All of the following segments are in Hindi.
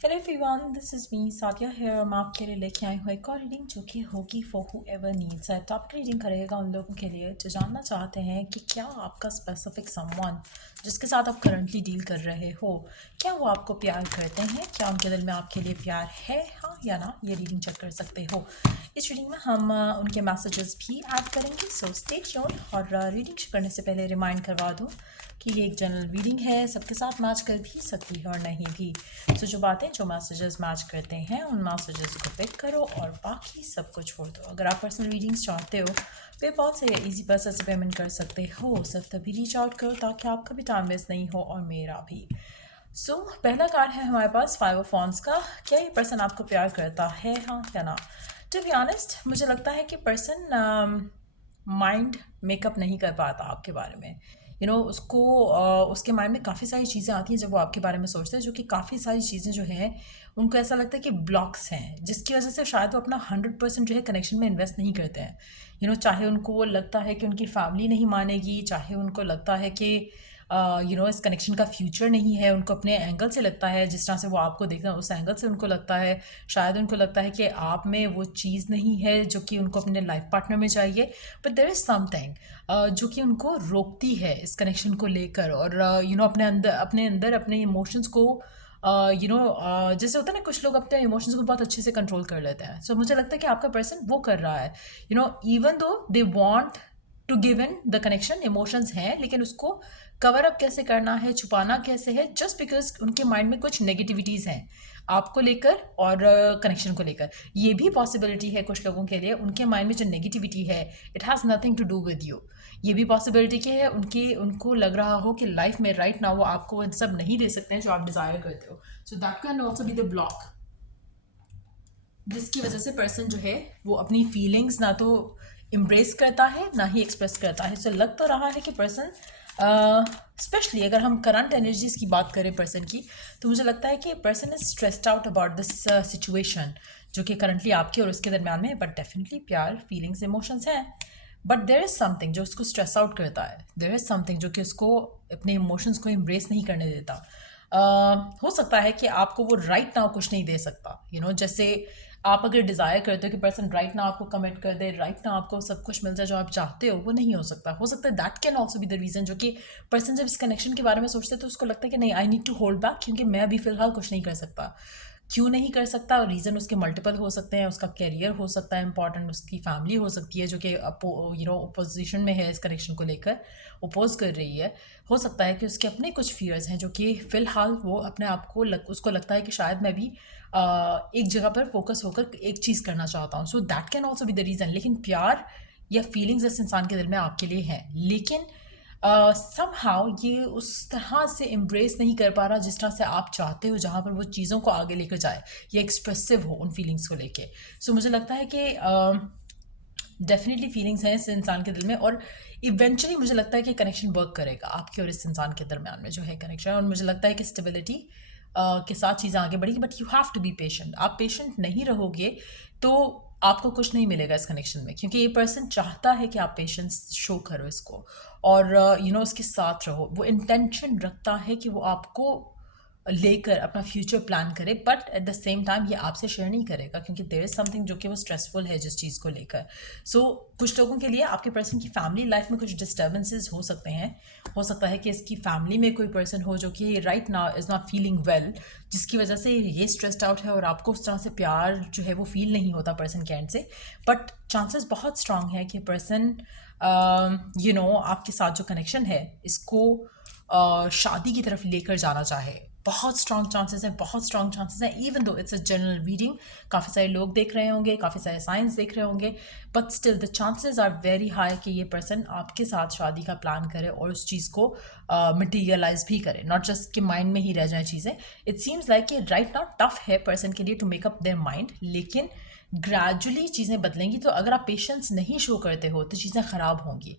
Hello everyone, this is me Sadia here. हम आपके लिए लेके आए हुए एक और रीडिंग जो कि होगी फॉर हु एवर नीड्स है। टॉपिक रीडिंग करेगा उन लोगों के लिए जो जानना चाहते हैं कि क्या आपका स्पेसिफिक समवन जिसके साथ आप करंटली डील कर रहे हो, क्या वो आपको प्यार करते हैं, क्या उनके दिल में आपके लिए प्यार है, हाँ या ना। ये रीडिंग चेक कर सकते हो। इस रीडिंग में हम उनके मैसेजेस भी ऐड करेंगे, सो स्टे ट्यून्ड। और रीडिंग करने से पहले रिमाइंड करवा दूँ कि ये एक जनरल रीडिंग है, सबके साथ मैच कर भी सकती है और नहीं भी। सो जो बातें जो मैसेजेस मैच करते हैं उन मैसेजेस को पिक करो और बाकी सब कुछ छोड़ दो। अगर आप पर्सनल रीडिंग्स चाहते हो पेपॉल से या इजी पैसा से पेमेंट कर सकते हो। सिर्फ तभी रीच आउट करो ताकि आपका भी टाइम वेस्ट नहीं हो और मेरा भी। सो पहला कार्ड है हमारे पास 5 ऑफ वॉन्ड्स का। क्या ये पर्सन आपको प्यार करता है, हाँ या ना। टू बी ऑनेस्ट मुझे लगता है कि पर्सन माइंड मेकअप नहीं कर पाता आपके बारे में। उसको उसके माइंड में काफ़ी सारी चीज़ें आती हैं जब वो आपके बारे में सोचते हैं, जो कि काफ़ी सारी चीज़ें जो हैं उनको ऐसा लगता है कि ब्लॉक्स हैं, जिसकी वजह से शायद वो अपना 100% जो है कनेक्शन में इन्वेस्ट नहीं करते हैं। चाहे उनको वो लगता है कि उनकी फैमिली नहीं मानेगी, चाहे उनको लगता है कि इस कनेक्शन का फ्यूचर नहीं है। उनको अपने एंगल से लगता है, जिस तरह से वो आपको देखते हैं उस एंगल से उनको लगता है, शायद उनको लगता है कि आप में वो चीज़ नहीं है जो कि उनको अपने लाइफ पार्टनर में चाहिए। बट देयर इज़ समथिंग जो कि उनको रोकती है इस कनेक्शन को लेकर। और अपने अंदर अपने इमोशंस को जैसे होता है ना, कुछ लोग अपने इमोशंस को बहुत अच्छे से कंट्रोल कर लेते हैं। सो मुझे लगता है कि आपका पर्सन वो कर रहा है। Even though they want to give in the connection, emotions हैं, लेकिन उसको कवर अप कैसे करना है, छुपाना कैसे है, जस्ट बिकॉज उनके माइंड में कुछ नेगेटिविटीज़ हैं आपको लेकर और कनेक्शन को लेकर। ये भी पॉसिबिलिटी है कुछ लोगों के लिए उनके माइंड में जो नेगेटिविटी है it has nothing to do with you. ये भी पॉसिबिलिटी की है उनको लग रहा हो कि लाइफ में राइट नाउ वो आपको वो सब नहीं दे सकते हैं जो आप डिज़ायर करते हो। So that can also be the block जिसकी वजह से पर्सन जो है वो अपनी फीलिंग्स ना तो इम्ब्रेस करता है ना ही एक्सप्रेस करता है। सो लग तो रहा है कि पर्सन स्पेशली अगर हम करंट एनर्जीज की बात करें पर्सन की, तो मुझे लगता है कि person is stressed out about this situation जो कि करंटली आपके और उसके दरम्यान में है। बट डेफिनेटली प्यार, फीलिंग्स, इमोशंस हैं। बट देर इज़ समथिंग जो उसको स्ट्रेस आउट करता है, देर इज़ समथिंग जो कि उसको अपने इमोशंस को एम्ब्रेस नहीं करने देता। हो सकता है कि आपको वो राइट नाउ कुछ नहीं दे सकता। जैसे आप अगर डिज़ायर करते हो कि पर्सन राइट नाउ आपको कमिट कर दे, राइट नाउ आपको सब कुछ मिल जाए जो आप चाहते हो, वो नहीं हो सकता है that can also be the reason जो कि पर्सन जब इस कनेक्शन के बारे में सोचते हैं तो उसको लगता है कि नहीं, I need to hold back, क्योंकि मैं अभी फ़िलहाल कुछ नहीं कर सकता। क्यों नहीं कर सकता, रीज़न उसके मल्टीपल हो सकते हैं। उसका करियर हो सकता है इंपॉर्टेंट, उसकी फैमिली हो सकती है जो कि अपोजिशन में है इस कनेक्शन को लेकर, अपोज कर रही है। हो सकता है कि उसके अपने कुछ फियर्स हैं जो कि फ़िलहाल वो अपने आप को उसको लगता है कि शायद मैं भी एक जगह पर फोकस होकर एक चीज़ करना चाहता हूँ। So that can also be the reason. लेकिन प्यार या फीलिंग्स इस इंसान के दिल में आपके लिए हैं, लेकिन समहाउ ये उस तरह से एम्ब्रेस नहीं कर पा रहा जिस तरह से आप चाहते हो, जहाँ पर वो चीज़ों को आगे लेकर जाए या एक्सप्रेसिव हो उन फीलिंग्स को लेके। सो मुझे लगता है कि डेफिनेटली फीलिंग्स हैं इस इंसान के दिल में, और इवेंचुअली मुझे लगता है कि कनेक्शन वर्क करेगा आपके और इस इंसान के दरमियान में जो है कनेक्शन। और मुझे लगता है कि स्टेबिलिटी के साथ चीज़ें आगे बढ़ेगी। But you have to be patient. आप पेशेंट नहीं रहोगे तो आपको कुछ नहीं मिलेगा इस कनेक्शन में, क्योंकि ये पर्सन चाहता है कि आप पेशेंस शो करो इसको और उसके साथ रहो। वो इंटेंशन रखता है कि वो आपको लेकर अपना फ्यूचर प्लान करे, but at the same time ये आपसे शेयर नहीं करेगा क्योंकि देयर इज़ समथिंग जो कि वो स्ट्रेसफुल है जिस चीज़ को लेकर। सो कुछ लोगों के लिए आपके पर्सन की फैमिली लाइफ में कुछ डिस्टर्बेंसेस हो सकते हैं। हो सकता है कि इसकी फैमिली में कोई पर्सन हो जो कि right now is not feeling well, जिसकी वजह से ये स्ट्रेस्ड आउट है और आपको उस तरह से प्यार जो है वो फील नहीं होता पर्सन के एंड से। बट चांसेस बहुत स्ट्रांग है कि पर्सन आपके साथ जो कनेक्शन है इसको शादी की तरफ लेकर जाना चाहे। बहुत स्ट्रॉन्ग चांसेस हैं, बहुत स्ट्रॉन्ग चांसेस हैं। Even though it's a general reading, काफ़ी सारे लोग देख रहे होंगे, काफ़ी सारे साइंस देख रहे होंगे, but still the chances are very high कि ये पर्सन आपके साथ शादी का प्लान करे और उस चीज़ को मटीरियलाइज भी करे, नॉट जस्ट कि माइंड में ही रह जाए चीज़ें। इट सीम्स लाइक कि राइट नाउ टफ है पर्सन के लिए to make up their mind, लेकिन ग्रेजुअली चीज़ें बदलेंगी। तो अगर आप पेशेंस नहीं शो करते हो तो चीज़ें ख़राब होंगी।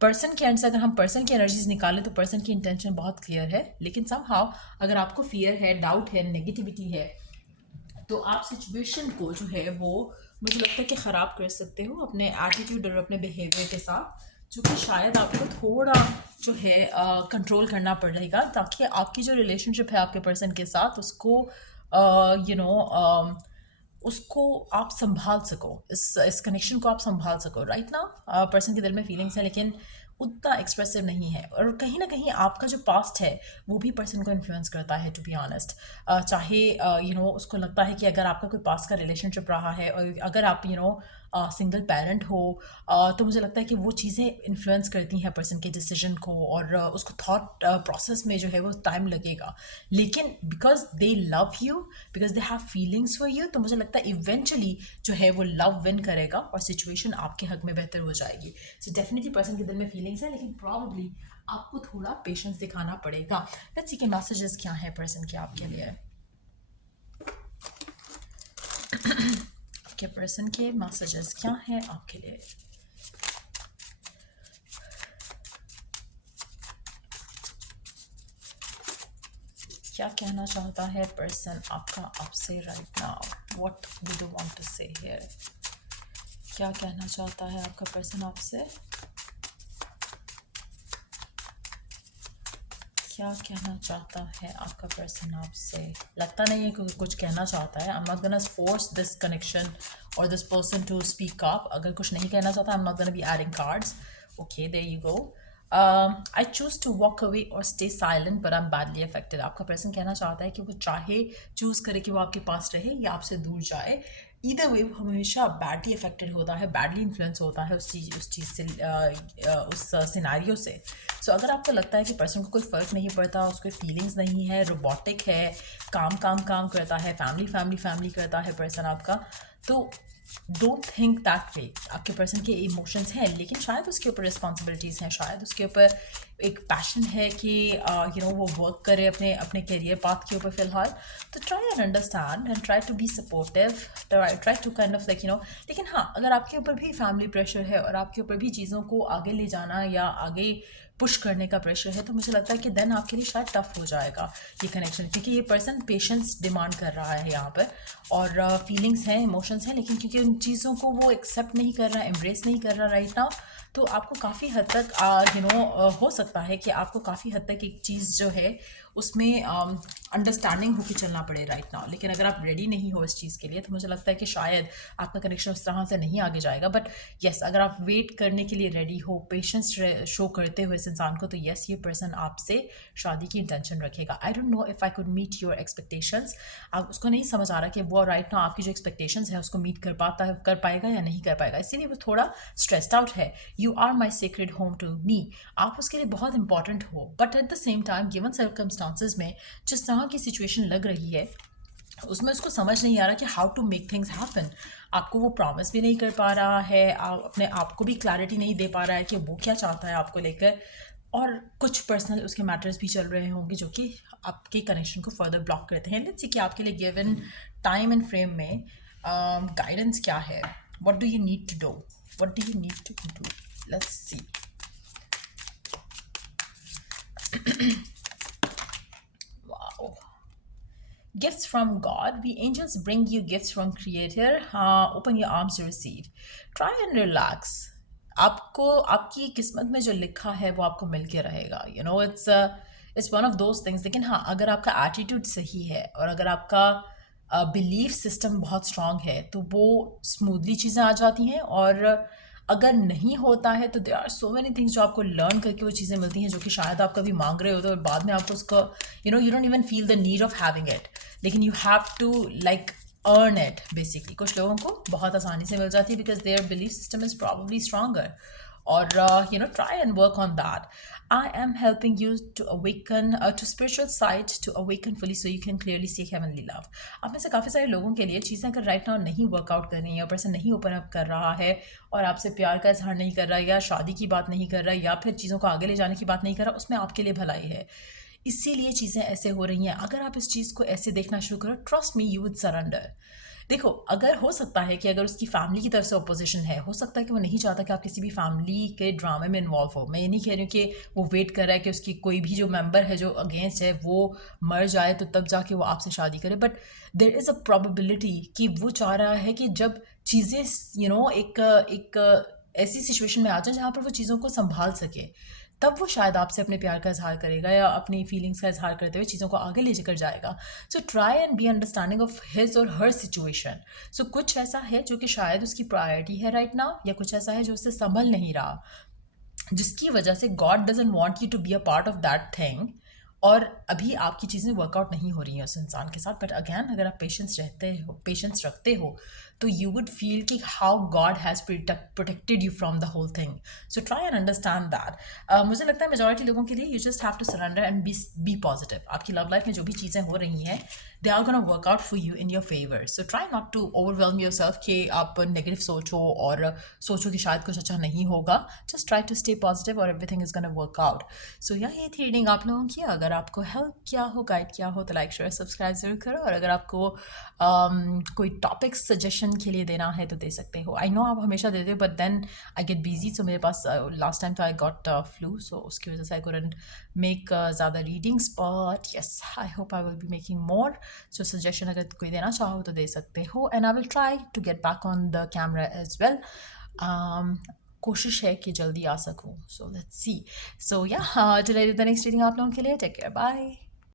पर्सन के एंड से अगर हम पर्सन की एनर्जीज निकालें तो पर्सन की इंटेंशन बहुत क्लियर है, लेकिन समहाउ अगर आपको फियर है, डाउट है, नेगेटिविटी है, तो आप सिचुएशन को जो है वो मुझे लगता है कि ख़राब कर सकते हो अपने एटीट्यूड और अपने बिहेवियर के साथ, जो कि शायद आपको थोड़ा जो है कंट्रोल करना पड़ेगा ताकि आपकी जो रिलेशनशिप है आपके पर्सन के साथ उसको यू नो उसको आप संभाल सको, इस कनेक्शन को आप संभाल सको। राइट नाउ पर्सन के दिल में फीलिंग्स हैं लेकिन उतना एक्सप्रेसिव नहीं है, और कहीं ना कहीं आपका जो पास्ट है वो भी पर्सन को इन्फ्लुएंस करता है, टू बी ऑनेस्ट। चाहे उसको लगता है कि अगर आपका कोई पास्ट का रिलेशनशिप रहा है और अगर आप सिंगल पेरेंट हो, तो मुझे लगता है कि वो चीज़ें इन्फ्लुएंस करती हैं पर्सन के डिसीजन को, और उसको थॉट प्रोसेस में जो है वो टाइम लगेगा, लेकिन because they love you, because they have feelings for you, तो मुझे लगता है इवेंचुअली जो है वो लव विन करेगा और सिचुएशन आपके हक में बेहतर हो जाएगी। सो डेफिनेटली पर्सन के दिल में फीलिंग्स है, लेकिन प्रॉब्ली आपको थोड़ा पेशेंस दिखाना पड़ेगा। लेट्स सी के मैसेजेस क्या है पर्सन के आपके लिए। आपके पर्सन के मैसेजेस क्या है आपके लिए। क्या कहना चाहता है पर्सन आपका आपसे right now, what do you want to say here. क्या कहना चाहता है आपका पर्सन आपसे, क्या कहना चाहता है आपका पर्सन आपसे। लगता नहीं है कि कुछ कहना चाहता है। I am not gonna force this connection और this person to speak up. अगर कुछ नहीं कहना चाहता, I am not gonna be adding cards. Okay, there you go. I choose to walk away और stay silent but I am badly affected. आपका पर्सन कहना चाहता है कि वो चाहे चूज करे कि वो आपके पास रहे या आपसे दूर जाए, ईदर वे वो हमेशा बैडली अफेक्टेड होता है, बैडली इन्फ्लुएंस होता है उस चीज़ से, उस सिनारियो से। सो अगर आपको लगता है कि पर्सन को कोई फ़र्क नहीं पड़ता, उसको फीलिंग्स नहीं है, रोबोटिक है, काम काम काम करता है, फैमिली फैमिली फैमिली करता है पर्सन आपका, तो डोंट थिंक दैट वे। आपके पर्सन के इमोशंस हैं, लेकिन शायद उसके ऊपर रिस्पॉन्सिबिलिटीज़ हैं, शायद उसके ऊपर एक पैशन है कि वो वर्क करे अपने अपने करियर पाथ के ऊपर फ़िलहाल। तो try and understand and try to be supportive, try to kind of लेकिन हाँ, अगर आपके ऊपर भी फैमिली प्रेशर है और आपके ऊपर भी चीज़ों को आगे ले जाना या आगे पुश करने का प्रेशर है, तो मुझे लगता है कि देन आपके लिए शायद टफ हो जाएगा ये कनेक्शन, क्योंकि ये पर्सन पेशेंस डिमांड कर रहा है यहाँ पर, और फीलिंग्स हैं, इमोशंस हैं, लेकिन क्योंकि उन चीज़ों को वो एक्सेप्ट नहीं कर रहा, एम्ब्रेस नहीं कर रहा राइट नाउ, तो आपको काफ़ी हद तक हो सकता है कि आपको काफ़ी हद तक एक चीज़ जो है उसमें अंडरस्टैंडिंग होकर चलना पड़े राइट नाउ। लेकिन अगर आप रेडी नहीं हो इस चीज़ के लिए, तो मुझे लगता है कि शायद आपका कनेक्शन उस तरह से नहीं आगे जाएगा। बट येस, अगर आप वेट करने के लिए रेडी हो, पेशेंस शो करते हो इस इंसान को, तो येस, ये पर्सन आपसे शादी की इंटेंशन रखेगा। I don't know if I could meet your expectations. आप उसको नहीं समझ आ रहा कि वो राइट नाउ आपकी जो एक्सपेक्टेशंस है उसको मीट कर पाएगा या नहीं कर पाएगा, इसीलिए वो थोड़ा स्ट्रेस्ड आउट है। You are my sacred home to me, आप उसके लिए बहुत इंपॉर्टेंट हो, but at the same time given circumstances में जिस तरह की सिचुएशन लग रही है, उसमें उसको समझ नहीं आ रहा कि how to make things happen. आपको वो प्रॉमिस भी नहीं कर पा रहा है, अपने आप को भी क्लैरिटी नहीं दे पा रहा है कि वो क्या चाहता है आपको लेकर, और कुछ पर्सनल उसके मैटर्स भी चल रहे होंगे जो कि आपके कनेक्शन को फर्दर ब्लॉक करते हैं। लेट्स सी कि आपके लिए गिवन टाइम एंड फ्रेम में गाइडेंस क्या है। What do you need to do, what do you need to do, let's see. Wow. Gifts from God. We angels bring you gifts from Creator. Open your arms to receive. Try and relax. आपको आपकी किस्मत में जो लिखा है वो आपको मिल के रहेगा। It's one of those things. लेकिन हाँ, अगर आपका एटीट्यूड सही है और अगर आपका बिलीफ सिस्टम बहुत स्ट्रांग है, तो वो स्मूथली चीज़ें आ जाती हैं, और अगर नहीं होता है तो there are so many things जो आपको लर्न करके वो चीज़ें मिलती हैं जो कि शायद आप कभी मांग रहे होते हो और बाद में आपको उसका you don't even feel the need of having it, लेकिन you have to earn it basically. कुछ लोगों को बहुत आसानी से मिल जाती है because their belief system is probably stronger, और try and work on that. I am helping you to awaken to spiritual sight, to awaken fully so you can clearly see heavenly love. आप में से काफ़ी सारे लोगों के लिए चीज़ें अगर राइट नाउ नहीं वर्कआउट कर रही हैं, पर्सन नहीं ओपन अप कर रहा है और आपसे प्यार का इजहार नहीं कर रहा, या शादी की बात नहीं कर रहा, या फिर चीज़ों को आगे ले जाने की बात नहीं कर रहा, उसमें आपके लिए भलाई है, इसीलिए चीज़ें ऐसे हो रही हैं। अगर आप इस चीज़ को ऐसे देखना शुरू करो, trust me, you would surrender. देखो, अगर हो सकता है कि अगर उसकी फैमिली की तरफ से अपोजिशन है, हो सकता है कि वो नहीं चाहता कि आप किसी भी फैमिली के ड्रामे में इन्वॉल्व हो। मैं ये नहीं कह रही हूँ कि वो वेट कर रहा है कि उसकी कोई भी जो मेंबर है जो अगेंस्ट है वो मर जाए तो तब जाके वो आपसे शादी करे, but there is a probability कि वो चाह रहा है कि जब चीज़ें एक ऐसी सिचुएशन में आ जाए जहाँ पर वो चीज़ों को संभाल सके, तब वो शायद आपसे अपने प्यार का इजहार करेगा या अपनी फीलिंग्स का इजहार करते हुए चीज़ों को आगे ले जाकर जाएगा. सो try and be understanding of his और हर सिचुएशन. सो कुछ ऐसा है जो कि शायद उसकी प्रायोरिटी है राइट नाउ, या कुछ ऐसा है जो उससे संभल नहीं रहा, जिसकी वजह से God doesn't want you to be a part of that thing, और अभी आपकी चीज़ें वर्कआउट नहीं हो रही हैं उस इंसान के साथ. बट अगैन अगर आप पेशेंस रखते हो तो यू वुड फील कि how God has protected you from the whole thing. So try and understand that. मुझे लगता है मेजॉरिटी लोगों के लिए you just have to surrender and be positive. आपकी लव लाइफ में जो भी चीज़ें हो रही हैं they are gonna work out for you in your favour. So try not to overwhelm yourself कि आप नेगेटिव सोचो और सोचो कि शायद कुछ अच्छा नहीं होगा. Just try to stay positive और everything is gonna work out. So ये थी रीडिंग आप लोगों की. अगर आपको हेल्प किया हो, गाइड किया हो, तो लाइक शेयर सब्सक्राइब जरूर करो. और अगर आपको कोई टॉपिक सजेशन के लिए देना है तो दे सकते हो. आई नो आप हमेशा देते हो but then I get busy. So मेरे पास लास्ट टाइम तो आई गॉट फ्लू, सो उसकी वजह से आई कुडंट मेक ज़्यादा readings. But yes, I hope I will be making more. So suggestion अगर कोई देना चाहो तो दे सकते हो. And I will try to get back on the camera as well. कोशिश है कि जल्दी आ सकूँ. So let's see. सो या द नेक्स्ट रीडिंग आप लोगों के लिए. Take care, bye.